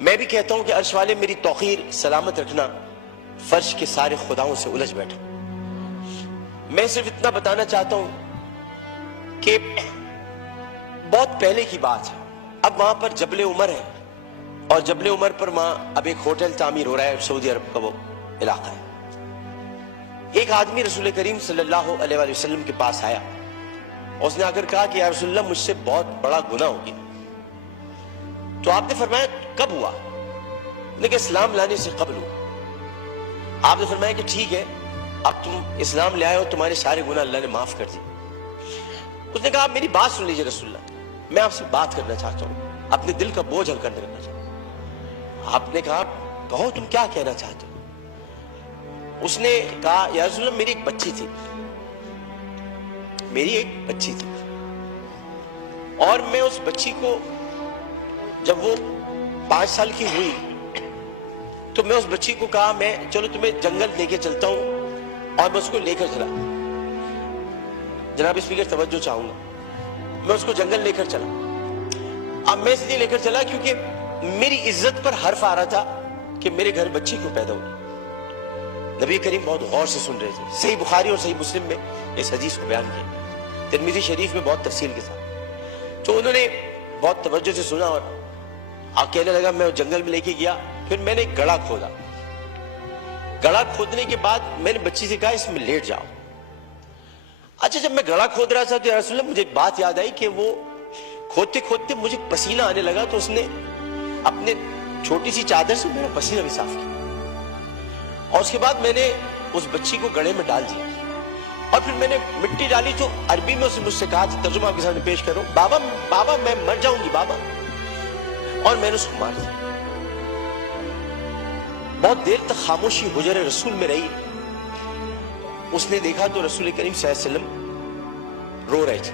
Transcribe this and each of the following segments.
میں بھی کہتا ہوں کہ عرش والے میری توقیر سلامت رکھنا، فرش کے سارے خداؤں سے الجھ بیٹھا۔ میں صرف اتنا بتانا چاہتا ہوں کہ بہت پہلے کی بات ہے، اب وہاں پر جبل عمر ہے، اور جبل عمر پر وہاں اب ایک ہوٹل تعمیر ہو رہا ہے، سعودی عرب کا وہ علاقہ ہے۔ ایک آدمی رسول کریم صلی اللہ علیہ وآلہ وسلم کے پاس آیا، اس نے آ کر کہا کہ یا رسول اللہ مجھ سے بہت بڑا گناہ ہو گیا۔ تو آپ نے فرمایا کب ہوا؟ لیکن اسلام لانے سے قبل ہوا۔ آپ نے فرمایا کہ ٹھیک ہے، اب تم اسلام لے آئے ہو، تمہارے سارے گناہ اللہ نے معاف کر دی۔ اس نے کہا میری بات سن لیجئے رسول اللہ، میں آپ سے بات کرنا چاہتا ہوں، اپنے دل کا بوجھ ہلکا کرنا چاہتا ہوں۔ آپ نے کہا کہو تم کیا کہنا چاہتے ہو؟ اس نے کہا یا رسول اللہ میری ایک بچی تھی، میری ایک بچی تھی، اور میں اس بچی کو جب وہ 5 سال کی ہوئی تو میں اس بچی کو کہا میں چلو تمہیں جنگل لے کے چلتا ہوں، اور میں اس کو لے کر چلا۔ جناب اسپیکر توجہ چاہوں گا، میں اس کو جنگل لے کر چلا۔ اب میں اس لیے لے کر چلا کیونکہ میری عزت پر حرف آ رہا تھا کہ میرے گھر بچی کو پیدا ہوئی۔ نبی کریم بہت غور سے سن رہے تھے، صحیح بخاری اور صحیح مسلم میں اس حدیث کو بیان کیا، ترمذی شریف میں بہت تفصیل کے ساتھ۔ تو انہوں نے بہت توجہ سے سنا اور کہنے لگا میں جنگل میں لے کے گیا، پھر میں نے ایک گڑھا کھودا۔ گڑھا کھودنے کے بعد میں نے بچی سے کہا اس میں لیٹ جاؤ۔ اچھا جب میں گڑھا کھود رہا تھا تو یا رسول اللہ مجھے ایک بات یاد آئی کہ وہ کھودتے کھودتے مجھے پسینہ آنے لگا، تو اس نے اپنے چھوٹی سی چادر سے میرا پسینہ بھی صاف کیا، اور اس کے بعد میں نے اس بچی کو گڑھے میں ڈال دیا، اور پھر میں نے مٹی ڈالی تو عربی میں اسے مجھ سے کہا، ترجمہ آپ کے سامنے پیش کروں، بابا بابا میں مر جاؤں گی بابا، اور میں نے اس کو مار دیا۔ بہت دیر تک خاموشی حجر رسول میں رہی۔ اس نے دیکھا تو رسول کریم صلی اللہ علیہ وسلم رو رہے تھے،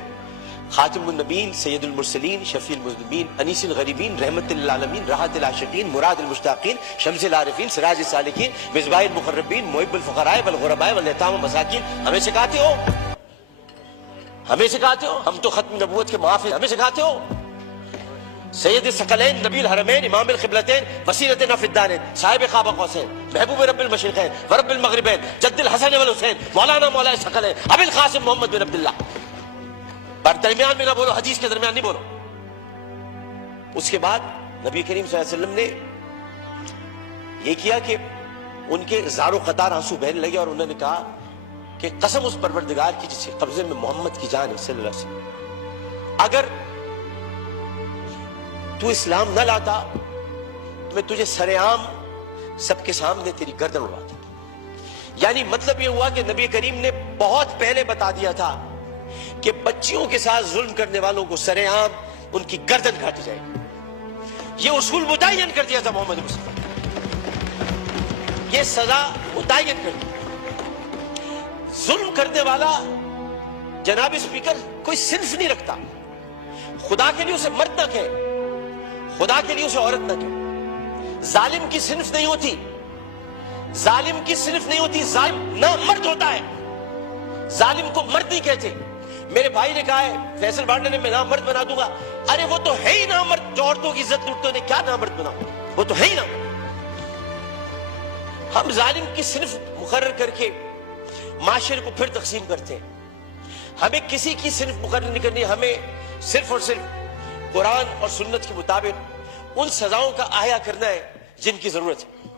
خاتم النبیین، سید المرسلین، شفیع المذنبین، انیس الغریبین، رحمت للعالمین، راحت العاشقین، مراد المشتاقین، شمس العارفین، سراج السالکین، مصباح المقربین، محب الفقراء والغرباء والیتام والمساکین۔ ہمیں سکھاتے ہو، ہمیں سکھاتے ہو، ہم تو ختم نبوت کے محافظ، ہمیں سکھاتے ہو۔ سید الثقلین، نبی الحرمین، امام القبلتین، وسیلتنا فی الدارین، صاحب قاب قوسین، محبوب رب المشرقین ورب المغربین، جد الحسن والحسین، مولانا مولا الثقلین، ابی القاسم محمد بن عبداللہ۔ پر درمیان میں نہ بولو، حدیث کے درمیان نہیں بولو۔ اس کے بعد نبی کریم صلی اللہ علیہ وسلم نے یہ کیا کہ ان کے زار و قطار آنسو بہنے لگے، اور انہوں نے کہا کہ قسم اس پروردگار کی جس کے قبضے میں محمد کی جان ہے صلی اللہ علیہ وسلم، اگر تو اسلام نہ لاتا تو میں تجھے سر عام سب کے سامنے تیری گردن اڑاتا۔ یعنی مطلب یہ ہوا کہ نبی کریم نے بہت پہلے بتا دیا تھا کہ بچیوں کے ساتھ ظلم کرنے والوں کو سر عام ان کی گردن کاٹی جائے گی۔ یہ اصول متعین کر دیا تھا محمد مصطفیٰ، یہ سزا متعین کر دی۔ ظلم کرنے والا جناب اسپیکر کوئی صنف نہیں رکھتا، خدا کے لیے اسے مرد نہ کہے، خدا کے لیے اسے عورت نہ کہے۔ ظالم کی صنف نہیں ہوتی، ظالم کی صنف نہیں ہوتی، ظالم نامرد ہوتا ہے، ظالم کو مرد نہیں کہتے۔ میرے بھائی نے کہا ہے فیصل بانڈے نے میں نامرد بنا دوں گا، ارے وہ تو ہے ہی نامرد، جو عورتوں کی عزت لوٹتے نے کیا نامرد بنا، وہ تو ہے ہی نامرد۔ ہم ظالم کی صنف مقرر کر کے معاشرے کو پھر تقسیم کرتے ہیں۔ ہمیں کسی کی صنف مقرر نہیں کرنی، ہمیں صرف اور صرف قرآن اور سنت کے مطابق ان سزاؤں کا احیا کرنا ہے جن کی ضرورت ہے۔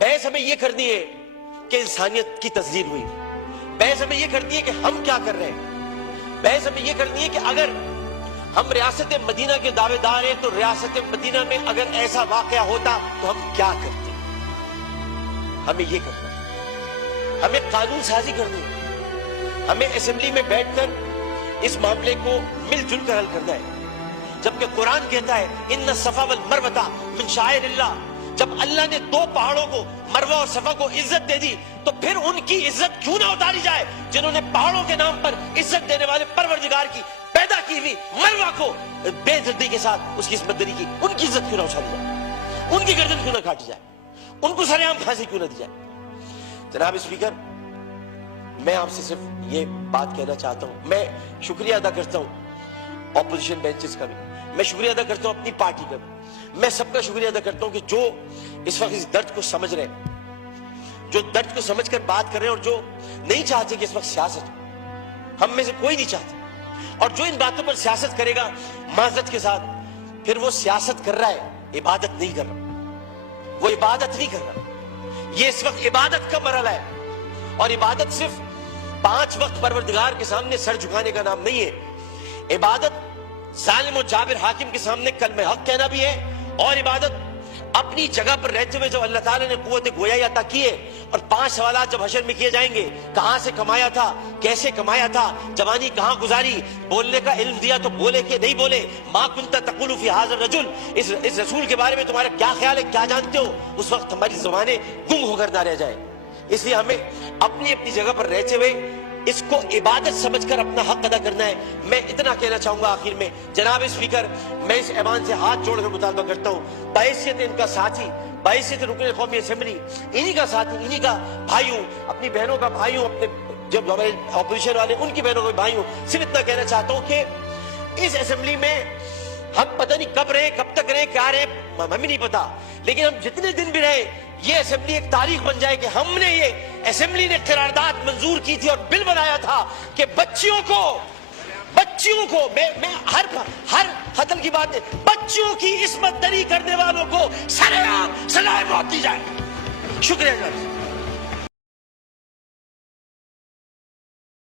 بحث ہمیں یہ کرنی ہے کہ انسانیت کی تذلیل ہوئی، بحث ہمیں یہ کرنی ہے کہ ہم کیا کر رہے ہیں، بحث ہمیں یہ کرنی ہے کہ اگر ہم ریاست مدینہ کے دعوے دار ہیں تو ریاست مدینہ میں اگر ایسا واقعہ ہوتا تو ہم کیا کرتے۔ ہمیں یہ کرنا ہے، ہمیں قانون سازی کرنی ہے، ہمیں اسمبلی میں بیٹھ کر اس معاملے کو مل جل کر حل کرنا ہے۔ جبکہ قرآن کہتا ہے ان الصفا والمروہ من شعائر اللہ، جب اللہ نے 2 پہاڑوں کو مروہ اور صفا کو عزت دے دی تو پھر ان کی عزت کیوں نہ اتاری جائے، جنہوں نے پہاڑوں کے نام پر عزت دینے والے پروردگار کی پیدا کی ہوئی مروہ کو بے عزتی کے ساتھ اس کی عصمت دری کی، ان کی عزت کیوں نہ اچھالی جائے، ان کی گردن کیوں نہ کاٹی جائے، ان کو سر عام پھانسی کیوں نہ دی جائے۔ جناب اسپیکر، میں آپ سے صرف یہ بات کہنا چاہتا ہوں، میں شکریہ ادا کرتا ہوں اپوزیشن بینچز کا بھی میں شکریہ ادا کرتا ہوں اپنی پارٹی کا، میں سب کا شکریہ ادا کرتا ہوں کہ جو اس وقت اس درد کو سمجھ رہے ہیں، جو درد کو سمجھ کر بات کر رہے ہیں، اور جو نہیں چاہتے کہ اس وقت سیاست ہو، ہم میں سے کوئی نہیں چاہتا، اور جو ان باتوں پر سیاست کرے گا معذرت کے ساتھ، پھر وہ سیاست کر رہا ہے، عبادت نہیں کر رہا، وہ عبادت نہیں کر رہا، یہ اس وقت عبادت کا مرحلہ ہے، اور عبادت صرف 5 وقت پروردگار کے سامنے سر جھکانے کا نام نہیں ہے، عبادت ظالم و جابر حاکم کے سامنے کلمہ حق کہنا بھی ہے، اور عبادت اپنی جگہ پر رہتے ہوئے جو اللہ تعالیٰ نے قوت گویائی عطا کی ہے، اور 5 سوالات جب حشر میں کیے جائیں گے، کہاں سے کمایا تھا، کیسے کمایا تھا، جوانی کہاں گزاری، بولنے کا علم دیا تو بولے کہ نہیں بولے، ما کنت تقول فی ھذا الرجل، اس رسول کے بارے میں تمہارا کیا خیال ہے، کیا جانتے ہو، اس وقت ہماری زبانیں گم ہو کر نہ رہ جائیں۔ اس لیے ہمیں اپنی اپنی جگہ پر رہتے ہوئے اس کو عبادت سمجھ کر اپنا حق ادا کرنا ہے۔ میں اتنا کہنا چاہوں گا آخر میں، جناب اسپیکر، میں اس ایوان سے ہاتھ جوڑ کر مطالبہ کرتا ہوں، بحیثیت ان کا ساتھی، بحیثیت رکن قومی اسمبلی، انہی کا ساتھی، انہی کا بھائی ہوں، اپنی بہنوں کا بھائی ہوں، اپنے جب ہمارے اپوزیشن والے ان کی بہنوں کا بھائی ہوں، صرف اتنا کہنا چاہتا ہوں کہ اس اسمبلی میں ہم پتہ نہیں کب رہے، کب تک رہے، کیا رہے، ہمیں نہیں پتا، لیکن ہم جتنے دن بھی رہے، یہ اسمبلی ایک تاریخ بن جائے کہ ہم نے، یہ اسمبلی نے قرارداد منظور کی تھی اور بل بنایا تھا کہ بچیوں کو میں ہر قتل کی بات ہے، بچیوں کی عصمت دری کرنے والوں کو سرعام سزائے موت دی جائے۔ شکریہ جناب۔